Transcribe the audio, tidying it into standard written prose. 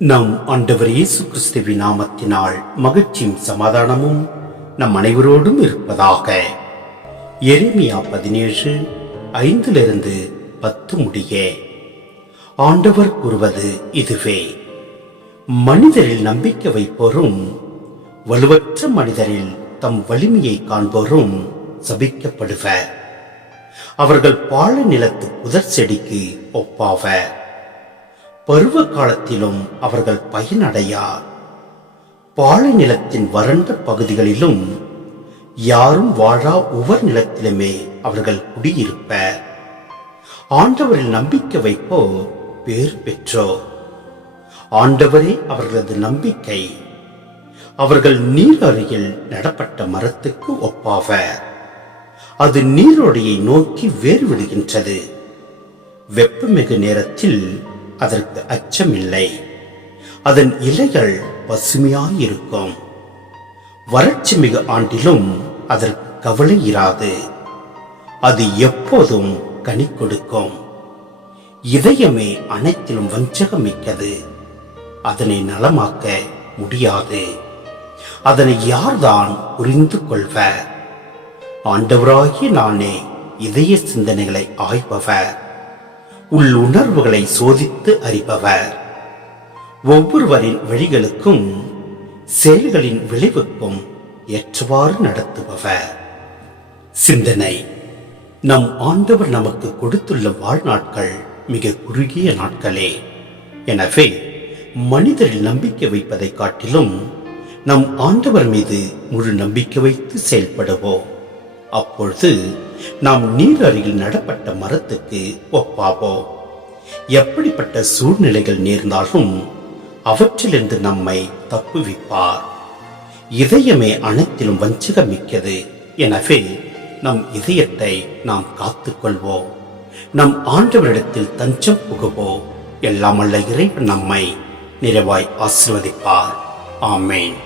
நம் ஆண்டவர் இயேசு கிறிஸ்துவின் நாமத்தினால் மகிழ்ச்சியும் சமாதானமும் நம் அனைவரோடும் இருப்பதாக. எரேமியா 17:5-10 முடிய ஆண்டவர் கூறுவது இதுவே: மனிதரில் நம்பிக்கை வைப்போரும் வலுவற்ற மனிதரில் தம் வலிமையை காண்போரும் சபிக்கப்படுவர். அவர்கள் பாலை நிலத்து புதர் செடிக்கு ஒப்பாவர். பருவ காலத்திலும் அவர்கள் பயனடையார். பாலை நிலத்தின் வறண்ட பகுதிகளிலும் யாரும் வாழா உவர் நிலத்திலுமே அவர்கள் குடியிருப்பர். ஆண்டவரில் நம்பிக்கை வைப்போ பேர் பெற்றோர். ஆண்டவரே அவர்களது நம்பிக்கை. அவர்கள் நீர் அருகில் நடப்பட்ட மரத்துக்கு ஒப்பாவர். அது நீரோடையை நோக்கி வேர் விடுகின்றது. வெப்பமிகு நேரத்தில் அதற்கு அச்சமில்லை. அதன் இலைகள் பசுமையாயிருக்கும். வறட்சி மிகு ஆண்டிலும் அதற்கு கவலை இராது. அது எப்போதும் கனி கொடுக்கும். இதயமே அனைத்திலும் வஞ்சகமிக்கது. அதனை நலமாக்க முடியாது. அதனை யார்தான் புரிந்து கொள்வர்? ஆண்டவராகிய நானே இதய சிந்தனைகளை ஆய்பவர், உள்ளுணர்வுகளை சோதித்து அறிபவர். ஒவ்வொருவரின் வழிகளுக்கும் செயல்களின் விளைவுக்கும் ஏற்றவாறு நடத்துபவர். சிந்தனை: நம் ஆண்டவர் நமக்கு கொடுத்துள்ள வாழ்நாட்கள் மிக குறுகிய நாட்களே. எனவே மனிதரில் நம்பிக்கை வைப்பதை காட்டிலும் நம் ஆண்டவர் மீது முழு நம்பிக்கை வைத்து செயல்படுவோம். அப்பொழுது நாம் நீர் அருகில் நடப்பட்ட மரத்துக்கு ஒப்பாவோம். எப்படிப்பட்ட சூழ்நிலைகள் நேர்ந்தாலும் அவற்றிலிருந்து நம்மை தப்புவிப்பார். இதயமே அனைத்திலும் வஞ்சகமிக்கது. எனவே நம் இதயத்தை நாம் காத்துக்கொள்வோம். நம் ஆண்டவரிடத்தில் தஞ்சம் புகுவோம். எல்லாம் வல்ல இறைவன் நம்மை நிறைவாய் ஆசீர்வதிப்பார். ஆமேன்.